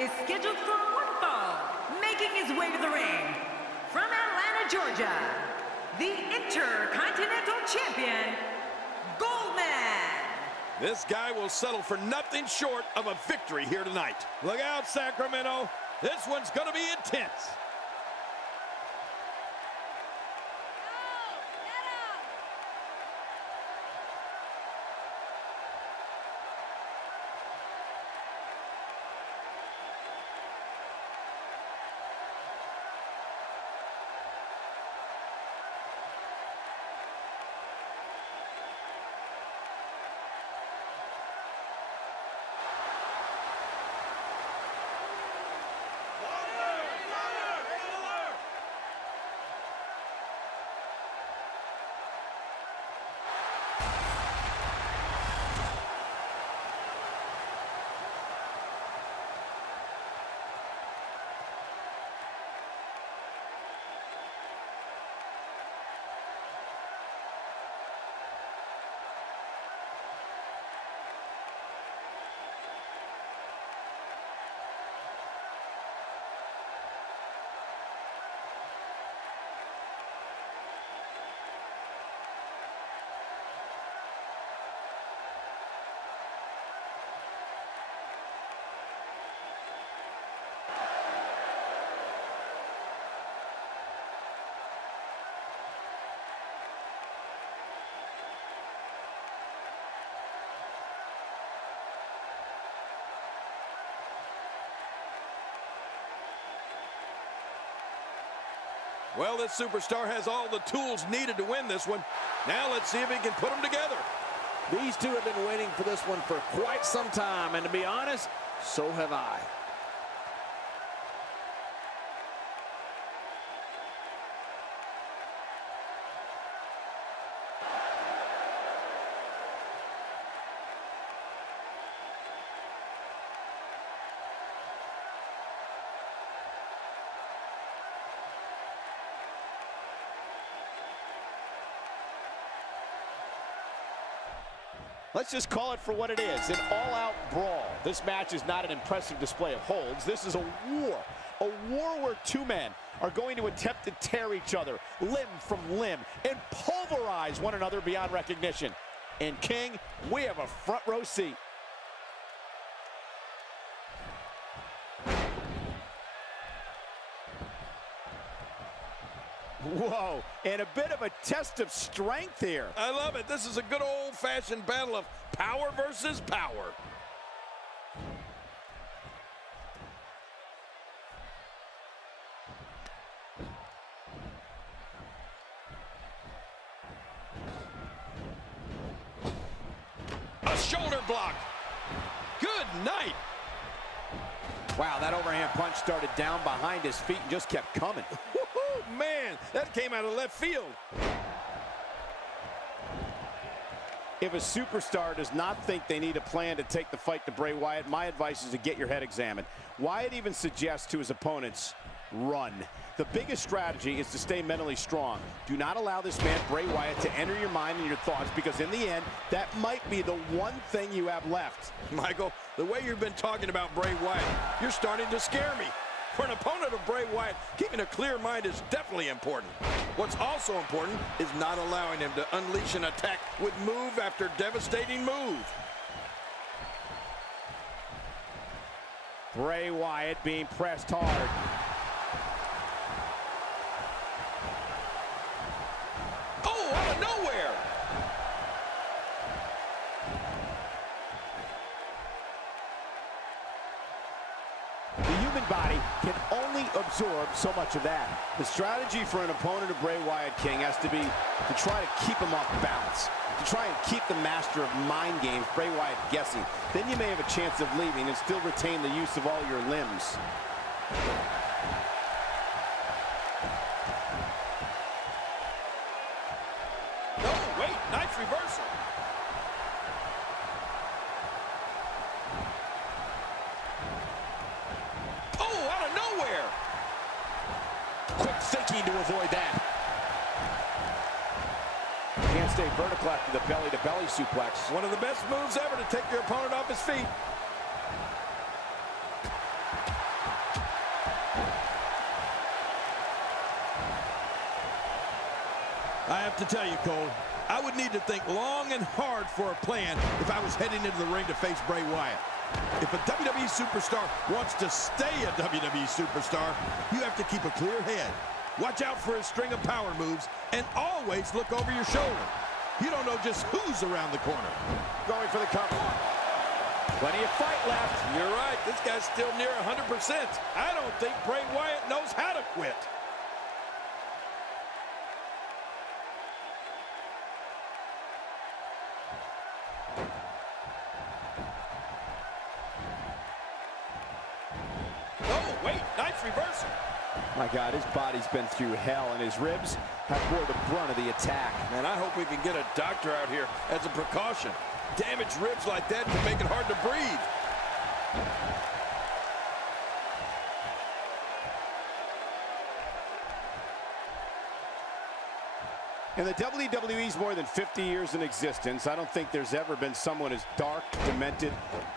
is scheduled for one fall, making his way to the ring. From Atlanta, Georgia, the Intercontinental Champion, Goldberg. This guy will settle for nothing short of a victory here tonight. Look out, Sacramento. This one's going to be intense. Well, this superstar has all the tools needed to win this one. Now let's see if he can put them together. These two have been waiting for this one for quite some time, and to be honest, so have I. Let's just call it for what it is, an all-out brawl. This match is not an impressive display of holds. This is a war where two men are going to attempt to tear each other limb from limb and pulverize one another beyond recognition. And King, we have a front row seat. Whoa, and a bit of a test of strength here. I love it. This is a good old-fashioned battle of power versus power. A shoulder block. Good night. Wow, that overhand punch started down behind his feet and just kept coming. Man, that came out of left field. If a superstar does not think they need a plan to take the fight to Bray Wyatt, my advice is to get your head examined. Wyatt even suggests to his opponents, run. The biggest strategy is to stay mentally strong. Do not allow this man, Bray Wyatt, to enter your mind and your thoughts, because in the end, that might be the one thing you have left. Michael, the way you've been talking about Bray Wyatt, you're starting to scare me. For an opponent of Bray Wyatt, keeping a clear mind is definitely important. What's also important is not allowing him to unleash an attack with move after devastating move. Bray Wyatt being pressed hard. Oh, out of nowhere! The human body can only absorb so much of that. The strategy for an opponent of Bray Wyatt, King, has to be to try to keep him off balance, to try and keep the master of mind games, Bray Wyatt, guessing. Then you may have a chance of leaving and still retain the use of all your limbs. Oh, wait, nice reversal. To avoid that. Can't stay vertical after the belly-to-belly suplex. One of the best moves ever to take your opponent off his feet. I have to tell you, Cole, I would need to think long and hard for a plan if I was heading into the ring to face Bray Wyatt. If a WWE superstar wants to stay a WWE superstar, you have to keep a clear head. Watch out for his string of power moves and always look over your shoulder. You don't know just who's around the corner. Going for the cover. Plenty of fight left. You're right. This guy's still near 100%. I don't think Bray Wyatt knows how to quit. Oh, wait. Nice reversal. My God, his body's been through hell, and his ribs have bore the brunt of the attack. Man, I hope we can get a doctor out here as a precaution. Damaged ribs like that can make it hard to breathe. In the WWE's more than 50 years in existence, I don't think there's ever been someone as dark, demented,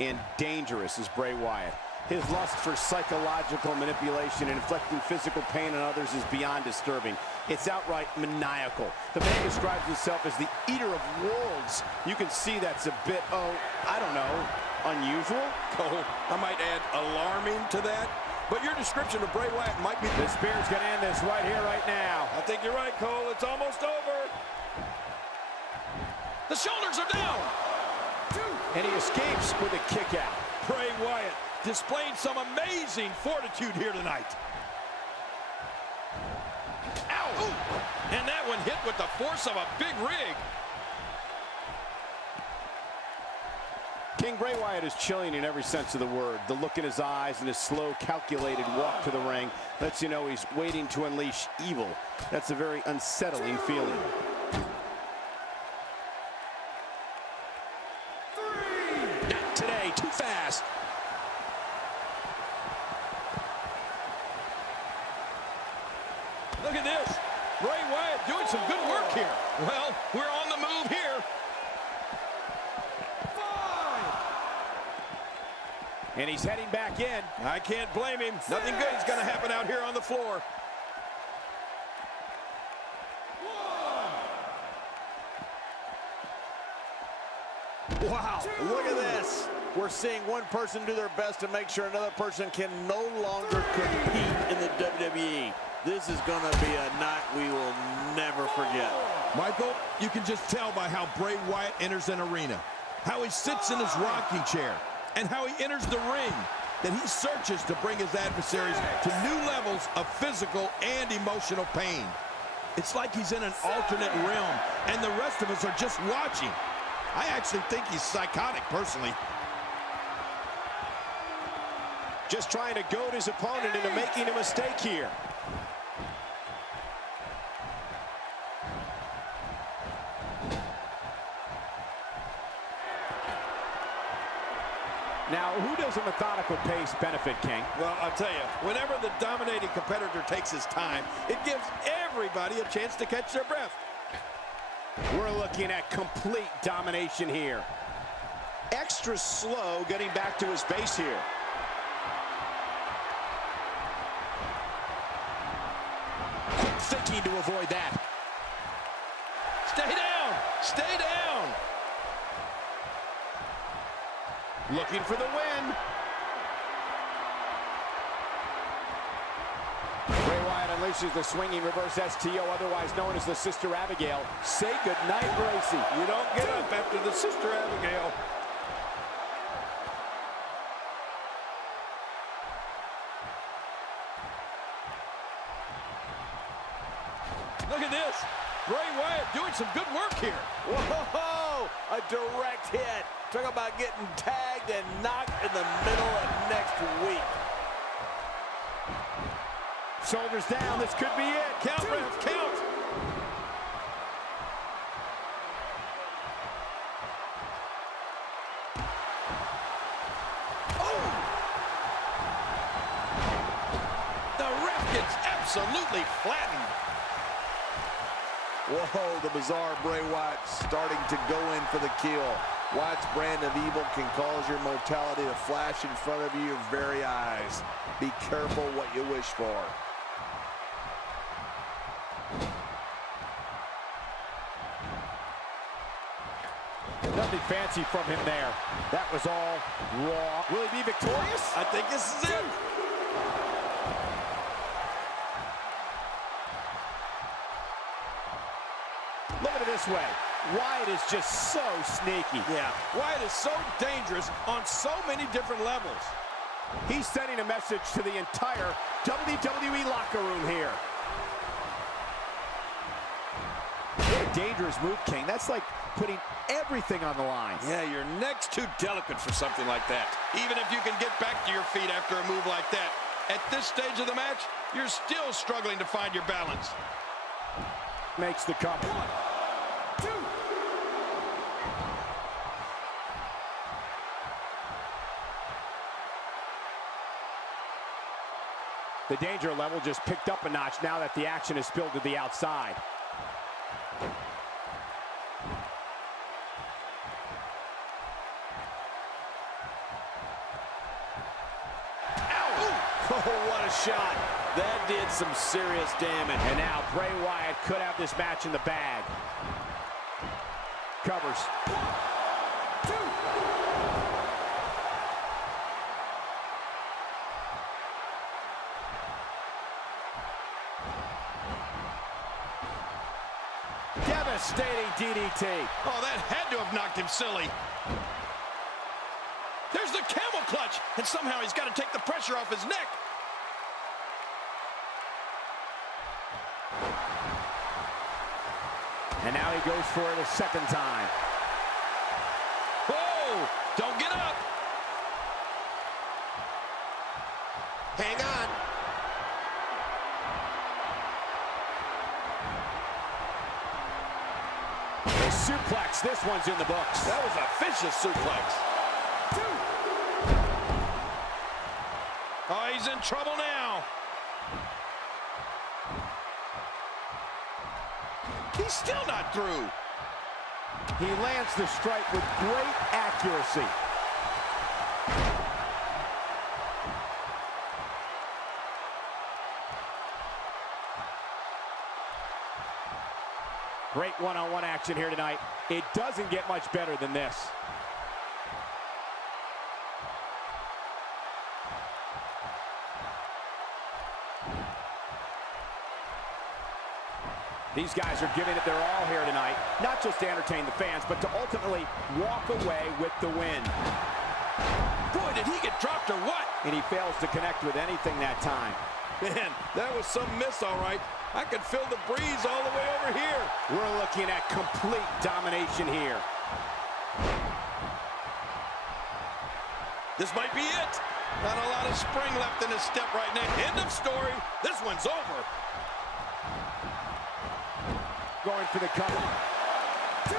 and dangerous as Bray Wyatt. His lust for psychological manipulation and inflicting physical pain on others is beyond disturbing. It's outright maniacal. The man describes himself as the eater of worlds. You can see that's a bit, I don't know, unusual? Cole, I might add alarming to that. But your description of Bray Wyatt might be... The Spear's going to end this right here, right now. I think you're right, Cole. It's almost over. The shoulders are down. And he escapes with a kick out. Bray Wyatt displaying some amazing fortitude here tonight. Ow! Ooh. And that one hit with the force of a big rig. King Bray Wyatt is chilling in every sense of the word. The look in his eyes and his slow, calculated walk to the ring lets you know he's waiting to unleash evil. That's a very unsettling feeling. Not today, too fast. Look at this. Bray Wyatt doing some good work here. Well, we're on the move here. And he's heading back in. I can't blame him. Nothing good is going to happen out here on the floor. Wow, look at this. We're seeing one person do their best to make sure another person can no longer compete in the WWE. This is going to be a night we will never forget. Michael, you can just tell by how Bray Wyatt enters an arena, how he sits in his rocking chair, and how he enters the ring, that he searches to bring his adversaries to new levels of physical and emotional pain. It's like he's in an alternate realm, and the rest of us are just watching. I actually think he's psychotic, personally. Just trying to goad his opponent into making a mistake here. Now, who does a methodical pace benefit, King? Well, I'll tell you, whenever the dominating competitor takes his time, it gives everybody a chance to catch their breath. We're looking at complete domination here. Extra slow getting back to his base here. Quick thinking to avoid that. Stay down! Stay down! Looking for the win. Bray Wyatt unleashes the swinging reverse STO, otherwise known as the Sister Abigail. Say goodnight, Gracie. You don't get up after the Sister Abigail. Look at this. Bray Wyatt doing some good work here. Whoa, a direct hit. Talk about getting tagged and knocked in the middle of next week. Shoulders down, this could be it. Count, ref, count. Oh! The ref gets absolutely flattened. Whoa, the bizarre Bray Wyatt starting to go in for the kill. Wyatt's brand of evil can cause your mortality to flash in front of your very eyes. Be careful what you wish for. Nothing fancy from him there. That was all raw. Will he be victorious? I think this is it. Look at it this way. Wyatt is just so sneaky. Yeah, Wyatt is so dangerous on so many different levels. He's sending a message to the entire WWE locker room here. What a dangerous move, King. That's like putting everything on the line. Yeah, your neck's too delicate for something like that. Even if you can get back to your feet after a move like that, at this stage of the match, you're still struggling to find your balance. Makes the cover. 1, 2. The danger level just picked up a notch now that the action is spilled to the outside. Oh, what a shot. That did some serious damage. And now Bray Wyatt could have this match in the bag. Covers. 1, 2. Devastating DDT. Oh, that had to have knocked him silly. There's the camel clutch, and somehow he's got to take the pressure off his neck. And now he goes for it a second time. Whoa! Don't get up. Hang on. A suplex. This one's in the books. That was a vicious suplex. 2. Oh, he's in trouble now. He's still not through. He lands the strike with great accuracy. Great one-on-one action here tonight. It doesn't get much better than this. These guys are giving it their all here tonight, not just to entertain the fans, but to ultimately walk away with the win. Boy, did he get dropped or what? And he fails to connect with anything that time. Man, that was some miss, all right. I could feel the breeze all the way over here. We're looking at complete domination here. This might be it. Not a lot of spring left in his step right now. End of story. This one's over. Going for the cover. 2.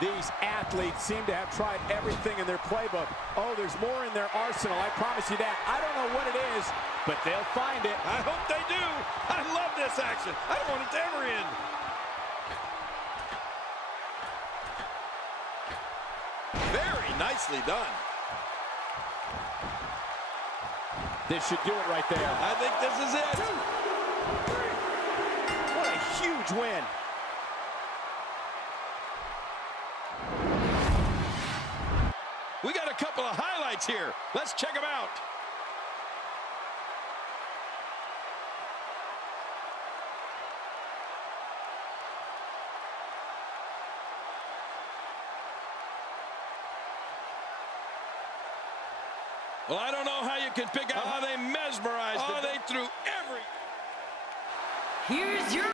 These athletes seem to have tried everything in their playbook. Oh, there's more in their arsenal, I promise you that. I don't know what it is, but they'll find it. I hope they do. I love this action. I don't want it to ever end. Very nicely done. This should do it right there. I think this is it. 2, 3. What a huge win. We got a couple of highlights here. Let's check them out. Well, I don't know how you can pick out how they mesmerized. Oh, they threw every... Here's your